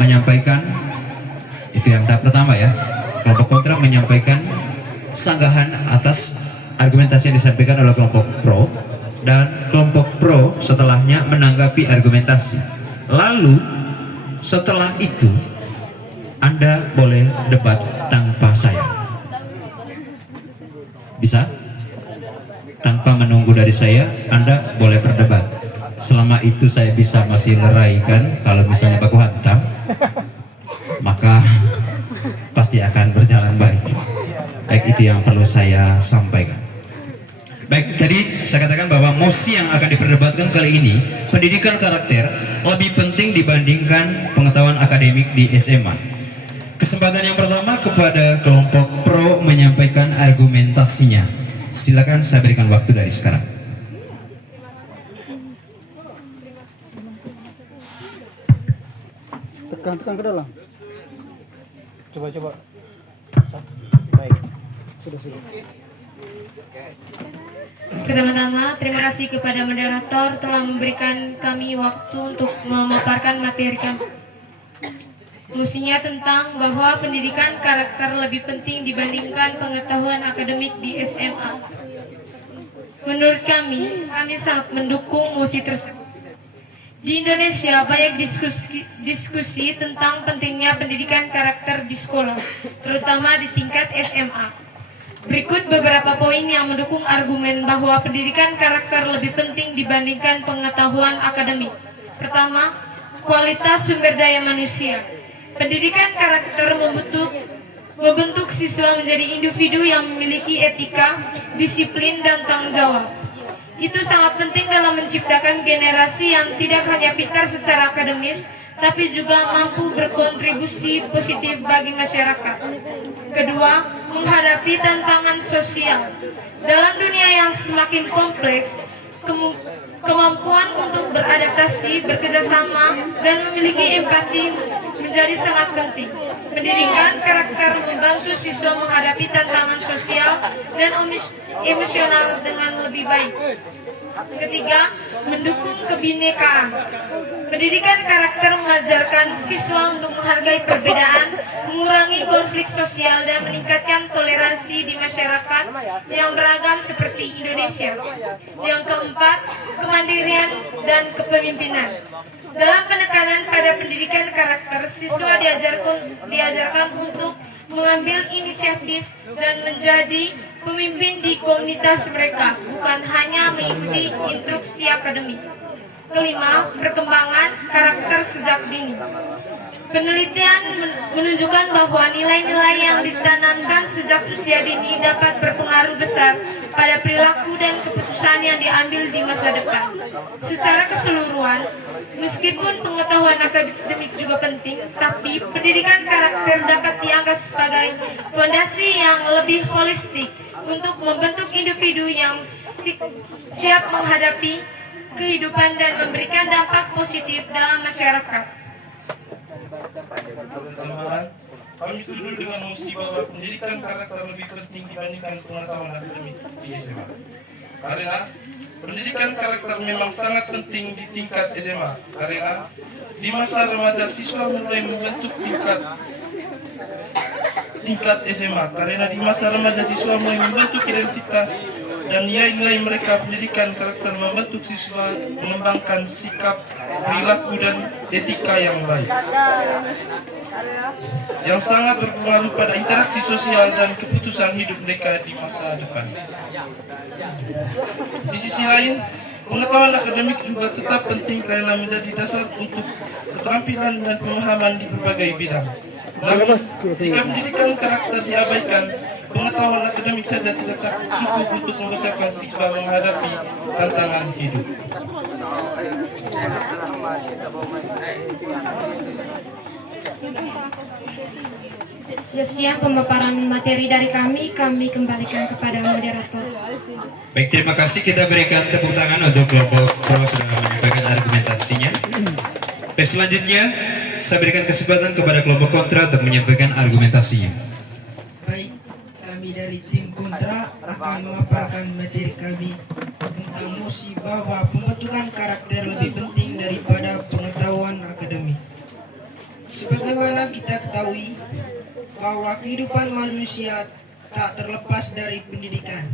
menyampaikan, itu yang tahap pertama ya, kelompok kontra menyampaikan sanggahan atas argumentasi yang disampaikan oleh kelompok pro, dan kelompok pro setelahnya menanggapi argumentasi. Lalu setelah itu Anda boleh debat tanpa saya, bisa tanpa menunggu dari saya. Anda boleh berdebat. Selama itu saya bisa masih leraikan, kalau misalnya baku hantam, maka pasti akan berjalan baik. Baik, itu yang perlu saya sampaikan. Baik, tadi saya katakan bahwa mosi yang akan diperdebatkan kali ini, pendidikan karakter lebih penting dibandingkan pengetahuan akademik di SMA. Kesempatan yang pertama kepada kelompok pro menyampaikan argumentasinya. Silakan, saya berikan waktu dari sekarang. Tekan ke dalam. Coba. Baik. Sudah. Pertama-tama, terima kasih kepada moderator telah memberikan kami waktu untuk memaparkan materi kami. Musinya tentang bahwa pendidikan karakter lebih penting dibandingkan pengetahuan akademik di SMA. Menurut kami sangat mendukung musi tersebut. Di Indonesia banyak diskusi tentang pentingnya pendidikan karakter di sekolah, terutama di tingkat SMA. Berikut beberapa poin yang mendukung argumen bahwa pendidikan karakter lebih penting dibandingkan pengetahuan akademik. Pertama, kualitas sumber daya manusia. Pendidikan karakter membentuk siswa menjadi individu yang memiliki etika, disiplin, dan tanggung jawab. Itu sangat penting dalam menciptakan generasi yang tidak hanya pintar secara akademis, tapi juga mampu berkontribusi positif bagi masyarakat. Kedua, menghadapi tantangan sosial. Dalam dunia yang semakin kompleks, kemampuan untuk beradaptasi, bekerjasama, dan memiliki empati menjadi sangat penting. Pendidikan karakter membantu siswa menghadapi tantangan sosial dan emosional dengan lebih baik. Ketiga, mendukung kebinekaan. Pendidikan karakter mengajarkan siswa untuk menghargai perbedaan, mengurangi konflik sosial, dan meningkatkan toleransi di masyarakat yang beragam seperti Indonesia. Yang keempat, kemandirian dan kepemimpinan. Dalam penekanan pada pendidikan karakter, siswa diajarkan untuk mengambil inisiatif dan menjadi pemimpin di komunitas mereka, bukan hanya mengikuti instruksi akademik. Kelima, perkembangan karakter sejak dini. Penelitian menunjukkan bahwa nilai-nilai yang ditanamkan sejak usia dini dapat berpengaruh besar pada perilaku dan keputusan yang diambil di masa depan. Secara keseluruhan, meskipun pengetahuan akademik juga penting, tapi pendidikan karakter dapat dianggap sebagai fondasi yang lebih holistik untuk membentuk individu yang siap menghadapi kehidupan dan memberikan dampak positif dalam masyarakat. Kami setuju dengan mosi bahwa pendidikan karakter lebih penting dibandingkan pengetahuan akademik di SMA. Karena pendidikan karakter memang sangat penting di tingkat SMA. Karena di masa remaja siswa mulai membentuk tingkat SMA. Karena di masa remaja siswa mulai membentuk identitas dan nilai-nilai mereka. Pendidikan karakter membentuk siswa mengembangkan sikap, perilaku, dan etika yang baik, yang sangat berpengaruh pada interaksi sosial dan keputusan hidup mereka di masa depan. Di sisi lain, pengetahuan akademik juga tetap penting karena menjadi dasar untuk keterampilan dan pemahaman di berbagai bidang. Namun, jika pendidikan karakter diabaikan, pengetahuan akademik saja tidak cukup untuk membesarkan siswa menghadapi tantangan hidup. Ya, sekian pemaparan materi dari kami kembalikan kepada moderator. Baik, terima kasih. Kita berikan tepuk tangan untuk kelompok pro sudah menyampaikan argumentasinya. Baik, selanjutnya saya berikan kesempatan kepada kelompok kontra untuk menyampaikan argumentasinya. Baik, kami dari tim kontra akan memaparkan materi kami tentang mosi bahwa pembentukan karakter lebih penting daripada pengetahuan akademik. Sebagaimana kita ketahui bahwa kehidupan manusia tak terlepas dari pendidikan.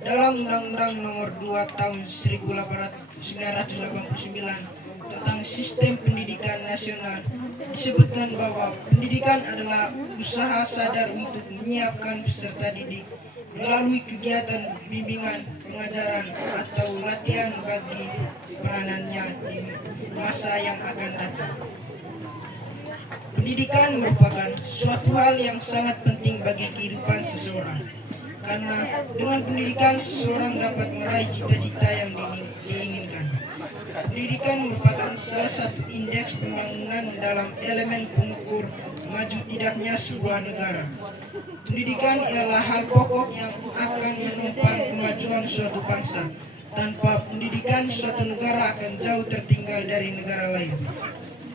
Dalam Undang-Undang Nomor 2 Tahun 1989 tentang Sistem Pendidikan Nasional disebutkan bahwa pendidikan adalah usaha sadar untuk menyiapkan peserta didik melalui kegiatan bimbingan, pengajaran, atau latihan bagi peranannya di masa yang akan datang. Pendidikan merupakan suatu hal yang sangat penting bagi kehidupan seseorang, karena dengan pendidikan seseorang dapat meraih cita-cita yang diinginkan. Pendidikan merupakan salah satu indeks pembangunan dalam elemen pengukur maju tidaknya sebuah negara. Pendidikan ialah hal pokok yang akan menopang kemajuan suatu bangsa. Tanpa pendidikan, suatu negara akan jauh tertinggal dari negara lain.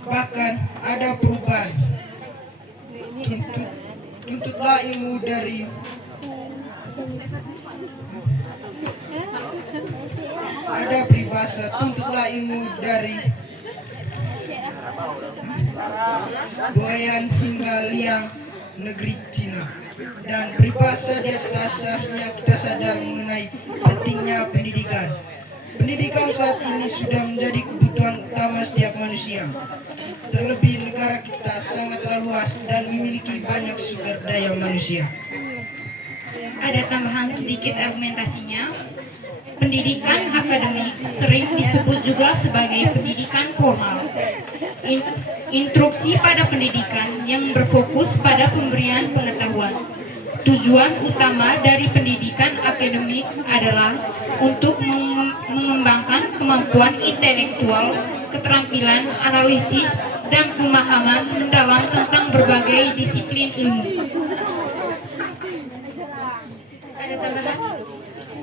Bahkan ada perubahan. Tuntutlah ilmu dari ada peribahasa, tuntutlah ilmu dari Boyan hingga Liang negeri Cina. Dan peribahasa di atasnya kita sadar mengenai pentingnya pendidikan. Pendidikan saat ini sudah menjadi kebutuhan utama setiap manusia. Terlebih negara kita sangatlah luas dan memiliki banyak sumber daya manusia. Ada tambahan sedikit argumentasinya. Pendidikan akademik sering disebut juga sebagai pendidikan formal. Instruksi pada pendidikan yang berfokus pada pemberian pengetahuan. Tujuan utama dari pendidikan akademik adalah untuk mengembangkan kemampuan intelektual, keterampilan analisis, dan pemahaman mendalam tentang berbagai disiplin ilmu. Ada tambahan?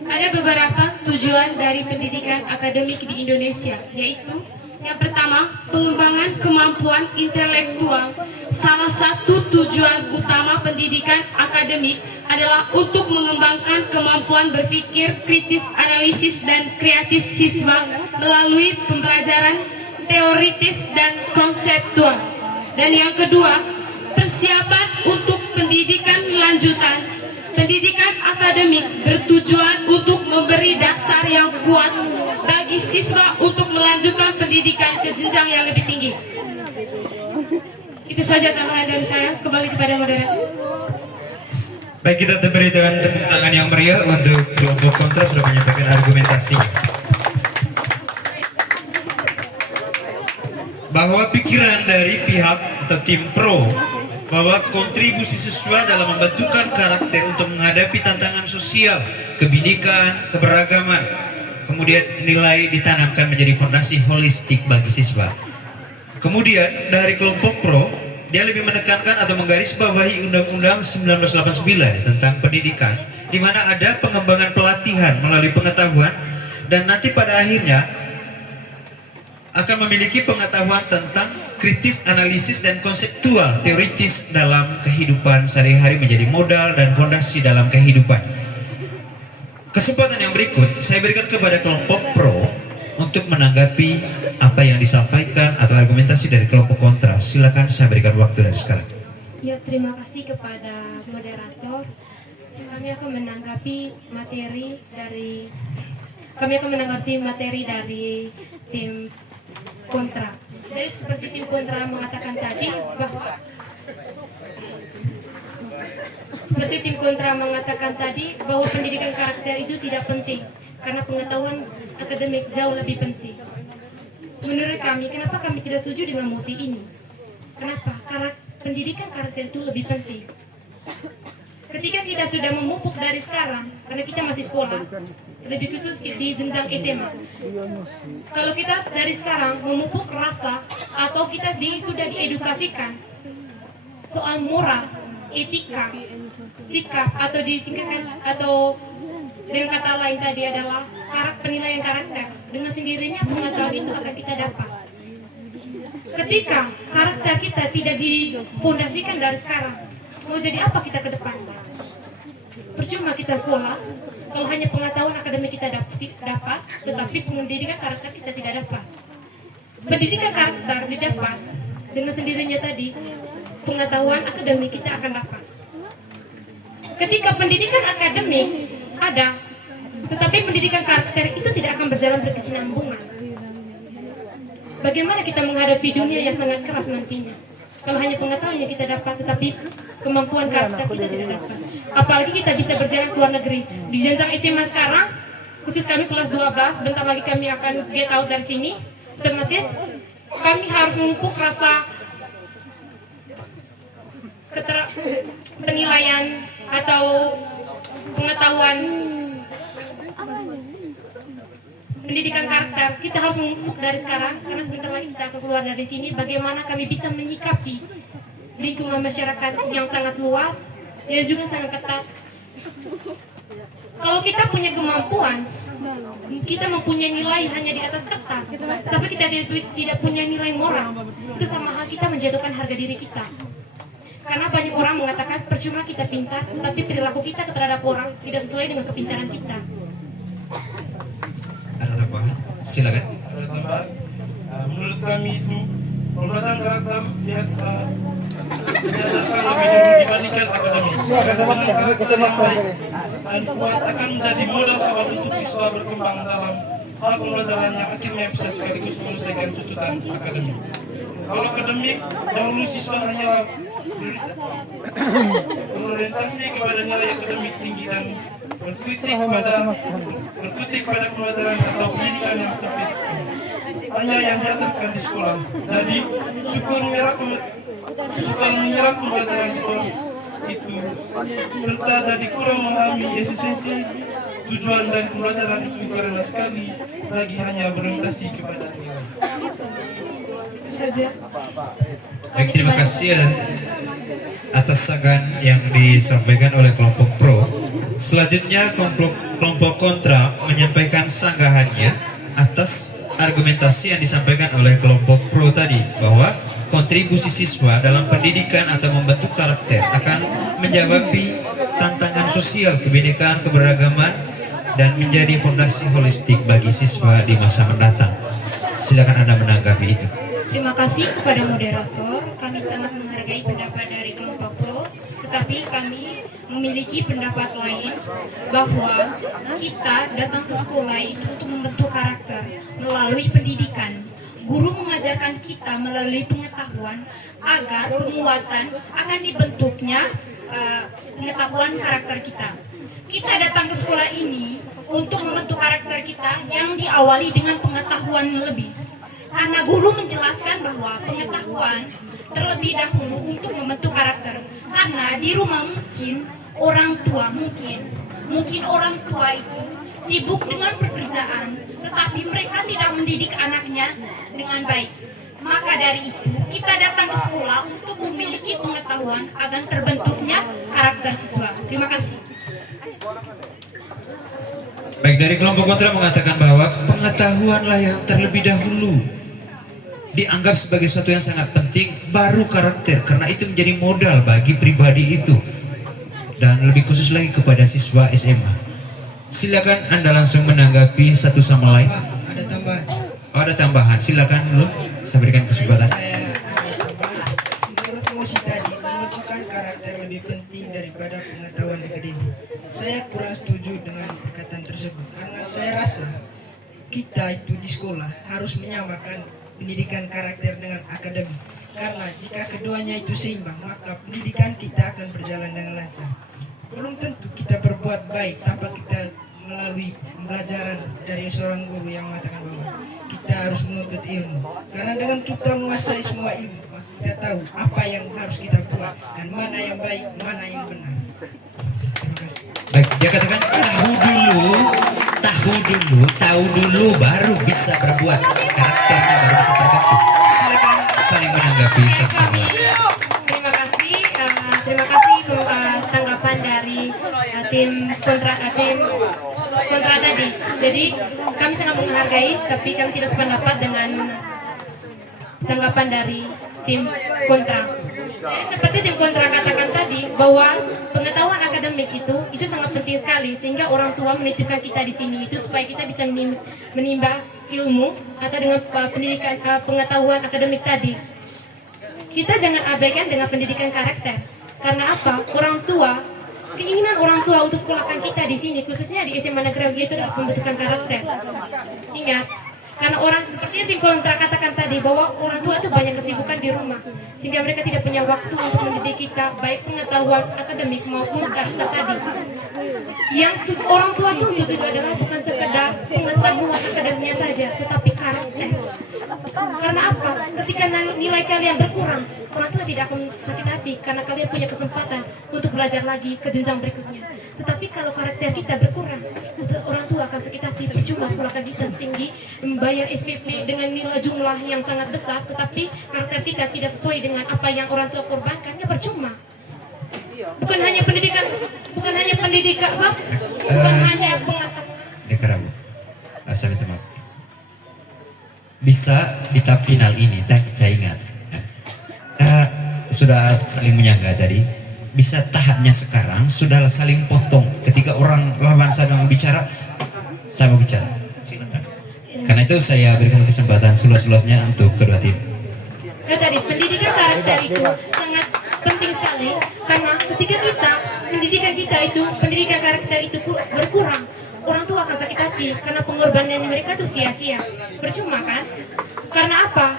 Ada beberapa tujuan dari pendidikan akademik di Indonesia, yaitu yang pertama, pengembangan kemampuan intelektual. Salah satu tujuan utama pendidikan akademik adalah untuk mengembangkan kemampuan berpikir kritis, analisis, dan kreatif siswa melalui pembelajaran teoritis dan konseptual. Dan yang kedua, persiapan untuk pendidikan lanjutan. Pendidikan akademik bertujuan untuk memberi dasar yang kuat bagi siswa untuk melanjutkan pendidikan ke jenjang yang lebih tinggi. Itu saja tambahan dari saya. Kembali kepada moderator. Baik, kita beri dengan tepuk tangan yang meriah untuk kelompok kontra sudah menyampaikan argumentasinya. Bahwa pikiran dari pihak atau tim pro bahwa kontribusi siswa dalam membentukkan karakter untuk menghadapi tantangan sosial, kebinekaan, keberagaman, kemudian nilai ditanamkan menjadi fondasi holistik bagi siswa. Kemudian dari kelompok pro, dia lebih menekankan atau menggarisbawahi Undang-Undang 1989 tentang pendidikan, di mana ada pengembangan pelatihan melalui pengetahuan dan nanti pada akhirnya akan memiliki pengetahuan tentang kritis, analisis, dan konseptual teoritis dalam kehidupan sehari-hari menjadi modal dan fondasi dalam kehidupan. Kesempatan yang berikut saya berikan kepada kelompok pro untuk menanggapi apa yang disampaikan atau argumentasi dari kelompok kontra. Silakan, saya berikan waktu dari sekarang. Ya, terima kasih kepada moderator. Kami akan menanggapi materi dari tim kontra. Jadi seperti tim kontra mengatakan tadi bahwa pendidikan karakter itu tidak penting karena pengetahuan akademik jauh lebih penting. Menurut kami, kenapa kami tidak setuju dengan mosi ini? Kenapa? Karena pendidikan karakter itu lebih penting. Ketika kita sudah memupuk dari sekarang, karena kita masih sekolah, lebih khusus di jenjang SMA. Kalau kita dari sekarang memupuk rasa atau kita sudah diedukasikan soal moral, etika, sikap atau disingkatkan atau dengan kata lain tadi adalah penilaian karakter, dengan sendirinya pengetahuan itu akan kita dapat. Ketika karakter kita tidak dipondasikan dari sekarang, mau jadi apa kita ke depan? Percuma kita sekolah kalau hanya pengetahuan akademik kita dapat, tetapi pendidikan karakter kita tidak dapat. Pendidikan karakter didapat dengan sendirinya tadi pengetahuan akademik kita akan dapat. Ketika pendidikan akademik ada, tetapi pendidikan karakter itu tidak akan berjalan berkesinambungan. Bagaimana kita menghadapi dunia yang sangat keras nantinya? Kalau hanya pengetahuan yang kita dapat, tetapi kemampuan karakter kita tidak dapat. Apalagi kita bisa berjalan ke luar negeri. Di jenjang SMA sekarang, khusus kami kelas 12, bentar lagi kami akan get out dari sini. Otomatis kami harus memupuk rasa penilaian atau pengetahuan pendidikan karakter. Kita harus memupuk dari sekarang, karena sebentar lagi kita akan keluar dari sini. Bagaimana kami bisa menyikapi lingkungan masyarakat yang sangat luas, yang juga sangat ketat. Kalau kita punya kemampuan, kita mempunyai nilai hanya di atas kertas, tapi kita tidak punya nilai moral, itu sama hal kita menjatuhkan harga diri kita. Karena banyak orang mengatakan percuma kita pintar, tetapi perilaku kita terhadap orang tidak sesuai dengan kepintaran kita. Ada tambahan? Silakan. Ada tambahan. Menurut kami itu pembelajaran karakter diajarkan lebih dulu dibandingkan akademik. Dengan karakter yang baik dan kuat akan menjadi modal awal untuk siswa berkembang dalam hal pembelajaran yang akhirnya bisa sekaligus menyelesaikan tuntutan akademik. Kalau akademik, dahulu siswa hanyalah berorientasi kepada nilai akademik tinggi dan berkutik pada pembelajaran atau pendidikan yang sempit, hanya yang diajarkan di sekolah. Jadi syukur menyerap pembelajaran itu serta jadi kurang memahami esensi tujuan dan pembelajaran itu karena sekali lagi hanya berorientasi kepada nilai. Itu saja. Baik, terima kasih atas saran yang disampaikan oleh kelompok pro. Selanjutnya kelompok kontra menyampaikan sanggahannya atas argumentasi yang disampaikan oleh kelompok pro tadi, bahwa kontribusi siswa dalam pendidikan atau membentuk karakter akan menjawabi tantangan sosial, kebinekaan, keberagaman, dan menjadi fondasi holistik bagi siswa di masa mendatang. Silakan Anda menanggapi itu. Terima kasih kepada moderator. Kami sangat menghargai pendapat dari kelompok pro, tetapi kami memiliki pendapat lain bahwa kita datang ke sekolah itu untuk membentuk karakter melalui pendidikan. Guru mengajarkan kita melalui pengetahuan agar penguatan akan dibentuknya pengetahuan karakter kita. Kita datang ke sekolah ini untuk membentuk karakter kita yang diawali dengan pengetahuan lebih. Karena guru menjelaskan bahwa pengetahuan terlebih dahulu untuk membentuk karakter. Karena di rumah mungkin orang tua itu sibuk dengan pekerjaan, tetapi mereka tidak mendidik anaknya dengan baik. Maka dari itu kita datang ke sekolah untuk memiliki pengetahuan agar terbentuknya karakter siswa. Terima kasih. Baik, dari kelompok kontra mengatakan bahwa pengetahuanlah yang terlebih dahulu dianggap sebagai sesuatu yang sangat penting, baru karakter, karena itu menjadi modal bagi pribadi itu, dan lebih khusus lagi kepada siswa SMA. Silakan Anda langsung menanggapi satu sama lain. Ada tambahan. Oh, ada tambahan, silakan dulu, saya berikan kesempatan. Saya ada tambahan. Menurut Mosi tadi, menunjukkan karakter lebih penting daripada pengetahuan akademik. Saya kurang setuju dengan perkataan tersebut, karena saya rasa kita itu di sekolah harus menyamakan pendidikan karakter dengan akademik. Karena jika keduanya itu seimbang, maka pendidikan kita akan berjalan dengan lancar. Belum tentu kita berbuat baik tanpa kita melalui pembelajaran dari seorang guru yang mengatakan bahwa kita harus menuntut ilmu. Karena dengan kita menguasai semua ilmu, maka kita tahu apa yang harus kita buat dan mana yang baik, mana yang benar. Terima kasih. Baik, dia katakan tahu dulu baru bisa berbuat, karakternya baru bisa terbentuk. Silakan saling menanggapi satu sama lain. Terima kasih tanggapan dari tim kontra tadi. Jadi kami sangat menghargai, tapi kami tidak sependapat dengan tanggapan dari tim kontra. Jadi seperti tim kontra katakan tadi, bahwa pengetahuan akademik itu sangat penting sekali, sehingga orang tua menitipkan kita di sini itu supaya kita bisa menimba ilmu atau dengan pendidikan pengetahuan akademik tadi. kita jangan abaikan dengan pendidikan karakter. Karena apa? Orang tua, keinginan orang tua untuk sekolahkan kita di sini, khususnya di SMA Negeri Ugia itu adalah pembentukan karakter. Ingat, karena orang seperti yang tim kontra katakan tadi bahwa orang tua itu banyak kesibukan di rumah, sehingga mereka tidak punya waktu untuk mendidik kita baik pengetahuan akademik maupun karakter tadi. Yang orang tua tuntut itu adalah bukan sekedar pengetahuan akademiknya saja, tetapi karakter. Karena apa? Ketika nilai kalian berkurang, orang tua tidak akan sakit hati karena kalian punya kesempatan untuk belajar lagi ke jenjang berikutnya. Tetapi kalau karakter kita berkurang, orang tua akan sakit hati. Percuma sekolahkan kita setinggi, membayar SPP dengan nilai jumlah yang sangat besar, tetapi karakter kita tidak sesuai dengan apa yang orang tua korbankannya, percuma. Bukan hanya pendidikan, bukan hanya pendidikan, bukan hanya pengetahuan. Saya minta maaf. Bisa di tahap final ini, saya ingat sudah saling menyangga tadi. Bisa tahapnya sekarang sudah saling potong. Ketika orang lawan sedang bicara, saya mau bicara. Silakan. Karena itu saya berikan kesempatan seluas-luasnya untuk kedua tim. Nah tadi pendidikan karakter itu sangat penting sekali karena ketika kita pendidikan karakter itu berkurang, orang tua akan sakit hati karena pengorbanan mereka tuh sia-sia, percuma kan? Karena apa?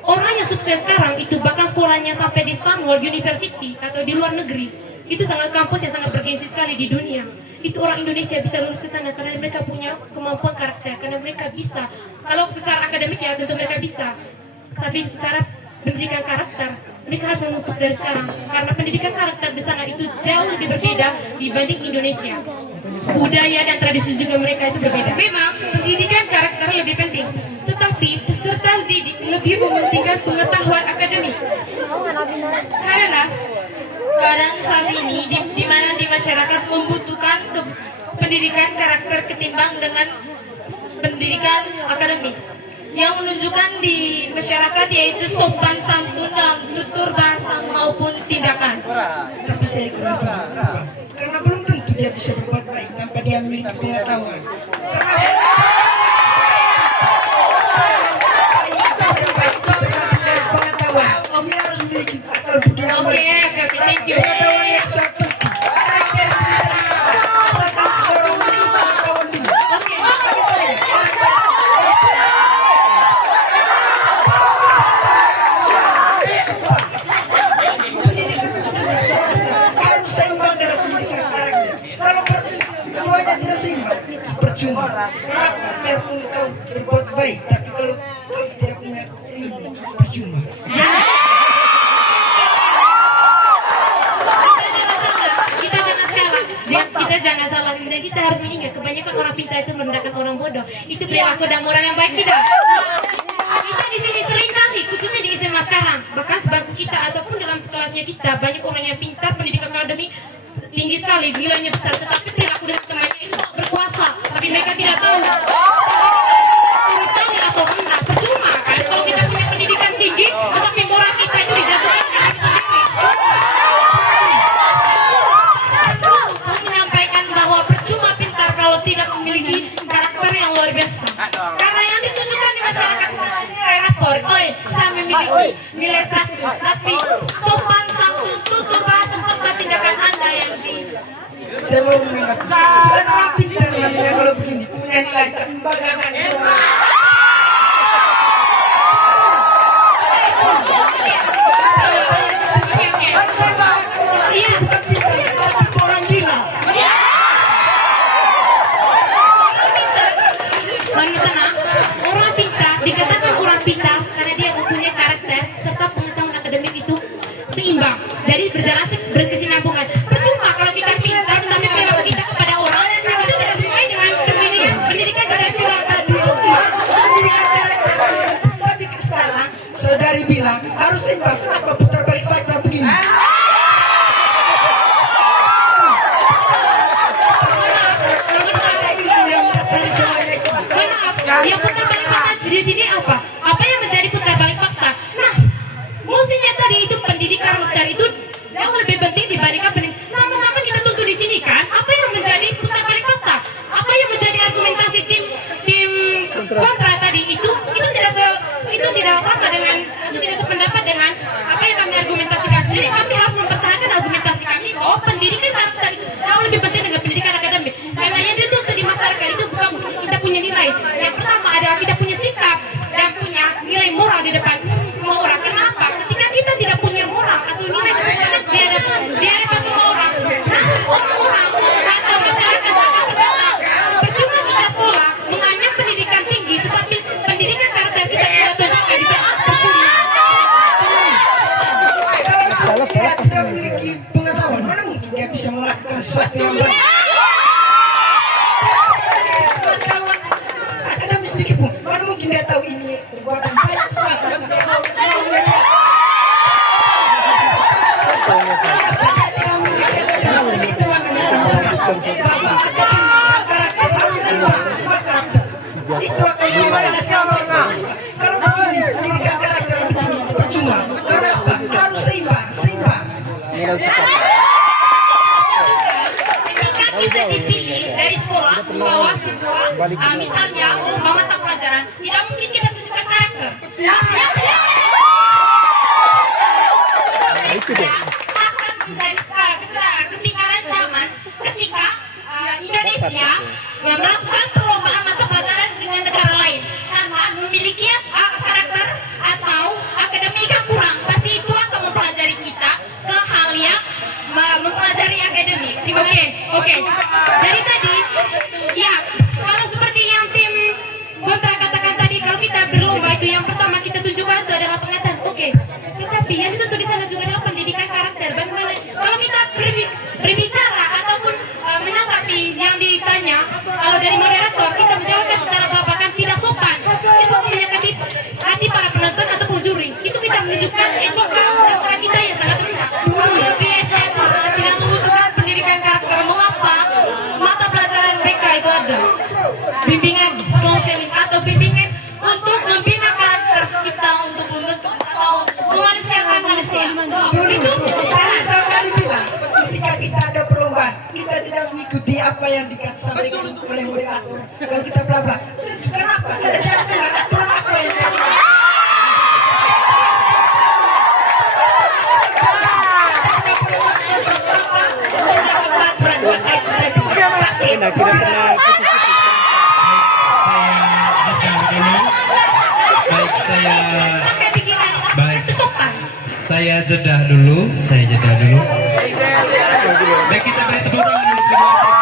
Orang yang sukses sekarang itu bahkan sekolahnya sampai di Stanford University atau di luar negeri, itu sangat kampus yang sangat bergengsi sekali di dunia. Itu orang Indonesia bisa lulus ke sana karena mereka punya kemampuan karakter, karena mereka bisa. Kalau secara akademik ya tentu mereka bisa, tapi secara pendidikan karakter mereka harus menutup dari sekarang karena pendidikan karakter di sana itu jauh lebih berbeda dibanding Indonesia. Budaya dan tradisi juga mereka itu berbeda. Memang pendidikan karakter lebih penting, tetapi peserta didik lebih mementingkan pengetahuan akademik. Karena keadaan saat ini di mana di masyarakat membutuhkan pendidikan karakter ketimbang dengan pendidikan akademik. Yang menunjukkan di masyarakat yaitu sopan santun dalam tutur bahasa maupun tindakan. Tapi saya kurang setuju. Kenapa? Karena belum tentu dia bisa berbuat baik tanpa dia memiliki pengetahuan. Karena baik atau tidak baik itu tergantung dari pengetahuan. Dia harus memiliki akal budi yang baik. Thank you. Pengetahuan yang sangat penting. Karakter itu bisa diubah asalkan seseorang memiliki pengetahuan dulu. Bagi saya, karakter pendidikan akademik saya rasa harus seimbang dengan pendidikan karakter. Kalau keduanya tidak seimbang, itu percuma. Kenapa? Biarpun kau berbuat baik, tapi kalau kau tidak punya ilmu, percuma. Kita jangan salah, dan kita harus mengingat kebanyakan orang pintar itu merendahkan orang bodoh. Itu perilaku dan moral yang baik tidak? Kita di sini sering kali, khususnya di SMA sekarang, bahkan sebangku kita ataupun dalam kelasnya kita, banyak orang yang pintar, pendidikan akademik tinggi sekali, nilainya besar, tetapi perilaku dengan temannya itu sangat berkuasa, tapi mereka tidak tahu. Tinggi sekali atau enggak, percuma kan? Kalau kita punya pendidikan tinggi, tetapi moral kita itu dijatuhkan dengan kita sendiri. Menyampaikan bahwa percuma pintar kalau tidak memiliki karakter yang luar biasa. Karena yang ditunjukkan di masyarakat nilai rapor, saya memiliki nilai 100, tapi sopan santun, tutur bahasa serta tindakan Anda yang Saya mau menanggapi. Bukan orang pintar namanya kalau begini, punya nilai tapi membanggakan orang. Iya. Bukan pintar, tapi orang gila. Bagi tenang, orang pintar dikatakan orang pintar karena dia mempunyai karakter serta pengetahuan akademik itu seimbang. Jadi berjalan berkesinambungan. Percuma kalau kita pintar tetapi perilaku kita kepada orang itu tidak sesuai dengan pendidikan kita Bilang tadi harus pendidikan karakter. Tapi sekarang saudari bilang harus seimbang. Kenapa putar balik fakta begini? Kalau kita ada ilmu yang mendasari semuanya itu. Maaf, yang putar balik fakta di sini apa? Apa yang menjadi putar balik fakta? Nah, mestinya tadi itu pendidikan karakter itu jauh lebih penting dibandingkan pendidikan. Sama-sama kita tuntut di sini kan? Apa yang menjadi putar balik fakta? Apa yang menjadi argumentasi tim kontra tadi itu tidak sama dengan, itu tidak sependapat dengan argumentasi kami. Jadi kami harus mempertahankan argumentasi kami bahwa pendidikan karakter itu jauh lebih penting dengan pendidikan akademik. Karena yang dituntut di masyarakat itu bukan kita punya nilai. Yang pertama adalah kita punya sikap dan punya nilai moral di depan semua orang. Kenapa? Ketika kita tidak punya moral atau nilai kesopanan di hadapan semua orang, orang atau masyarakat akan berkata, percuma kita sekolah mengenyam pendidikan tinggi, tetapi pendidikan karakter kita tidak tunjukkan di sana. Percuma. Kalau dia tidak memiliki pengetahuan, mana mungkin dia bisa melakukan sesuatu yang baik? Pengetahuan akademis sedikit pun, mana mungkin dia tahu ini perbuatan baik salah. Kenapa dia tidak memiliki akademik? Itu makanya kami tegaskan bahwa akademik dan karakter harus seimbang. Maka itu akan membawa siapa. Kalau begini, pendidikan karakter lebih tinggi percuma. Kenapa? Harus seimbang. Ketika kita dipilih dari sekolah membawa sebuah misalnya mata pelajaran, tidak mungkin kita tunjukkan karakter. Akan menjadi ketinggalan zaman ketika Indonesia melakukan perlombaan mata pelajaran dengan negara lain karena memiliki karakter atau akademik yang kurang. Pasti itu akan mempelajari kita ke hal yang mempelajari akademik. Terima kasih. Oke. Dari tadi, ya, kalau seperti yang tim kontra katakan tadi, kalau kita berlomba itu yang pertama kita tunjukkan itu adalah pengetahuan. Oke. Tetapi yang dituntut di sana juga adalah pendidikan karakter. Bagaimana kalau kita berbicara ataupun menanggapi yang ditanya, kalau dari moderator kita menjawabkan secara belak-belakan tidak sopan, itu menyakiti hati para penonton ataupun juri. Itu kita menunjukkan etika dan moral kita yang sangat rendah. Di SMA tidak membutuhkan pendidikan karakter. Mengapa mata pelajaran BK itu ada? Bimbingan konseling atau bimbingan untuk membina karakter kita, untuk membentuk atau memanusiakan manusia. Itu Karena saya kali bilang, ketika kita ada perlombaan, kita tidak mengikuti apa yang disampaikan oleh moderator. Kalau kita bla bla, kenapa? Kita tidak dengar aturan apa yang dilakukan. Baik, sampai pikiran Baik. itu sopan. saya jeda dulu. Baik, kita beri tepuk tangan dulu kedua tim.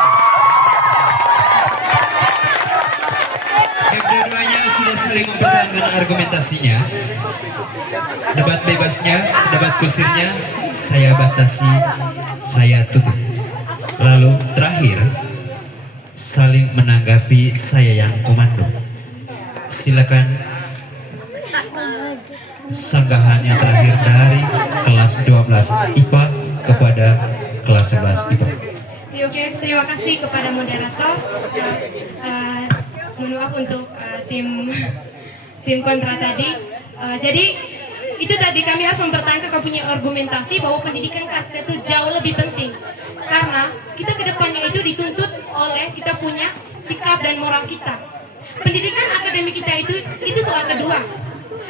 Baik, dua-duanya sudah saling mempertahankan argumentasinya. Debat bebasnya, debat kusirnya, saya batasi, saya tutup. Lalu terakhir, saling menanggapi, saya yang komando. Silakan sanggahan yang terakhir dari kelas 12 IPA kepada kelas 11 IPA. Oke, terima kasih kepada moderator. Mohon maaf untuk tim kontra tadi. Jadi itu tadi kami harus mempertahankan kami punya argumentasi bahwa pendidikan karakter itu jauh lebih penting karena kita kedepannya itu dituntut oleh kita punya sikap dan moral kita. Pendidikan akademik kita itu soal kedua.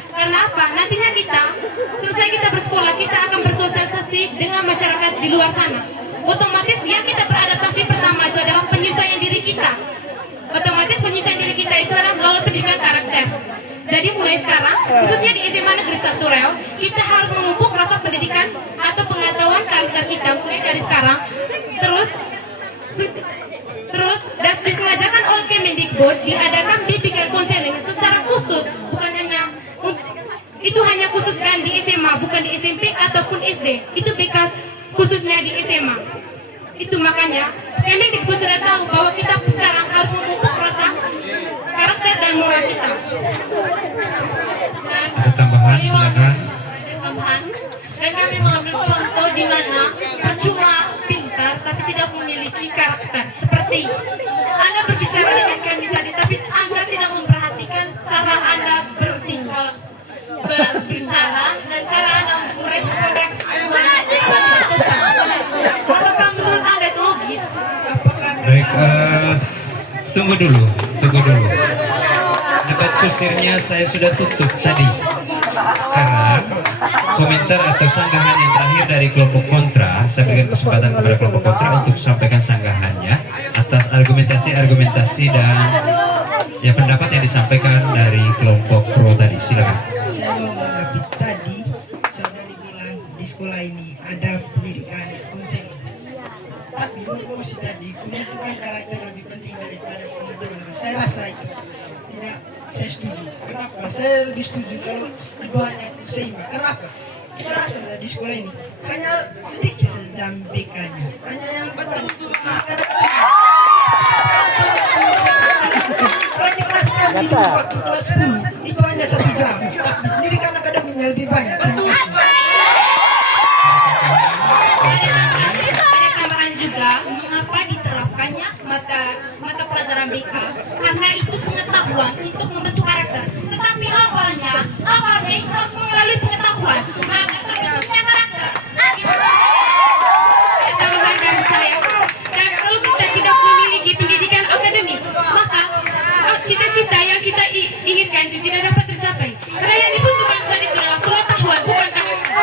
Karena apa? Nantinya kita selesai kita bersekolah, kita akan bersosialisasi dengan masyarakat di luar sana. Otomatis yang kita beradaptasi pertama itu adalah penyesuaian diri kita. Otomatis penyesuaian diri kita itu adalah melalui pendidikan karakter. Jadi mulai sekarang, khususnya di SMA Negeri 1 Riau, kita harus memupuk rasa pendidikan atau pengetahuan karakter kita mulai dari sekarang. Terus dan disengajakan oleh Kemendikbud diadakan bimbingan konseling secara khusus, bukan hanya itu hanya khususkan di SMA, bukan di SMP ataupun SD. Itu bekas khususnya di SMA. Itu makanya Kemendikbud sudah tahu bahwa kita sekarang harus memupuk rasa karakter dan moral kita. Ada tambahan, silakan. Tambahan. Dan kami mengambil contoh di mana percuma pintar tapi tidak memiliki karakter. Seperti Anda berbicara dengan kami tadi, tapi Anda tidak memperhatikan cara Anda bertingkah, berbicara dan cara Anda untuk merespon itu tidak sopan. Apakah menurut Anda itu logis? Baik, tunggu dulu. Debat kusirnya saya sudah tutup tadi. sekarang komentar atau sanggahan yang terakhir dari kelompok kontra. Saya berikan kesempatan kepada kelompok kontra untuk sampaikan sanggahannya atas argumentasi dan ya pendapat yang disampaikan dari kelompok pro tadi. Silakan. Saya mau menanggapi tadi, saudari bilang di sekolah ini ada pendidikan konseling. Tapi menurut saya tadi, pembentukan karakter lebih penting daripada pengetahuan. Saya rasa itu tidak, saya setuju. Kenapa? Saya lebih setuju kalau keduanya itu seimbang. Kenapa? Kita rasa di sekolah ini hanya sedikit saja jam BK-nya, hanya yang Raja kelasnya minum waktu kelas 10 itu hanya 1 jam. Tapi pendidikan akademiknya lebih banyak. Terima kasih. Ada tambahan juga mengapa diterapkannya mata pelajaran BK, karena itu pengetahuan untuk membentuk karakter. Tetapi awalnya itu harus melalui pengetahuan agar terbentuknya karakter. Tambahan dari saya. Dan kalau kita tidak memiliki pendidikan akademik, maka cita-cita yang kita inginkan itu tidak dapat tercapai. Karena yang dibutuhkan saat itu adalah pengetahuan, bukan karakter.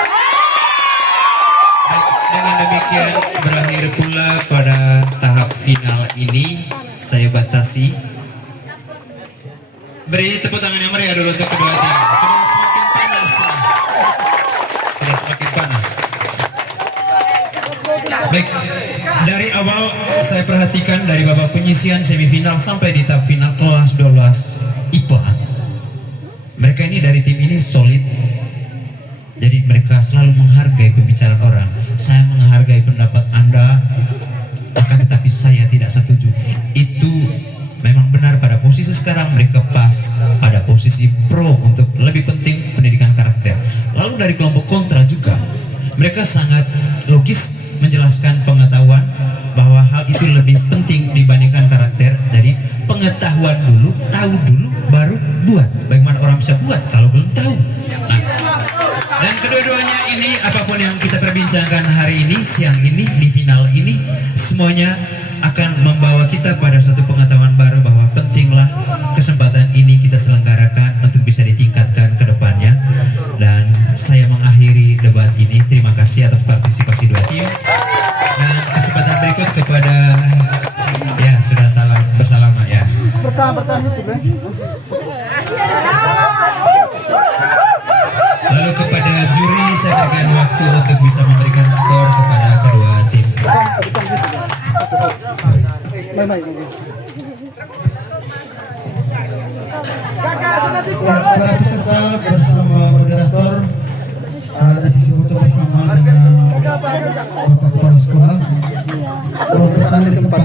Dengan demikian berakhir pula pada tahap final ini. Saya batasi. Beri tepuk tangan yang meriah dulu untuk kedua tim. Sudah semakin panas. Sudah semakin panas. Baik, dari awal saya perhatikan dari babak penyisian semifinal sampai di tahap final kelas 12 IPA. Mereka ini dari tim ini solid. Jadi mereka selalu menghargai pembicaraan orang. Saya menghargai pendapat Anda, akan tetapi saya tidak setuju. Itu memang benar pada posisi sekarang mereka pas pada posisi pro untuk lebih penting pendidikan karakter. Lalu dari kelompok kontra juga, mereka sangat logis menjelaskan pengetahuan bahwa hal itu lebih penting dibandingkan karakter. Jadi pengetahuan dulu, tahu dulu, baru buat. Bagaimana orang bisa buat kalau belum tahu? Nah, dan kedua-duanya ini apapun yang kita perbincangkan hari ini, siang ini, di final ini, semuanya akan membawa kita pada satu pengetahuan baru bahwa pentinglah kesempatan ini kita selenggarakan untuk bisa ditingkatkan ke depannya. Dan saya mengakhiri debat ini. Terima kasih atas partisipasi dua tim. Dan kesempatan berikut kepada ya sudah salam bersalaman ya. Lalu kepada juri saya berikan waktu untuk bisa memberikan skor kepada kedua tim. Para peserta bersama moderator di sisi foto bersama dengan Bapak Kepala Sekolah. Kalau pertama di tempat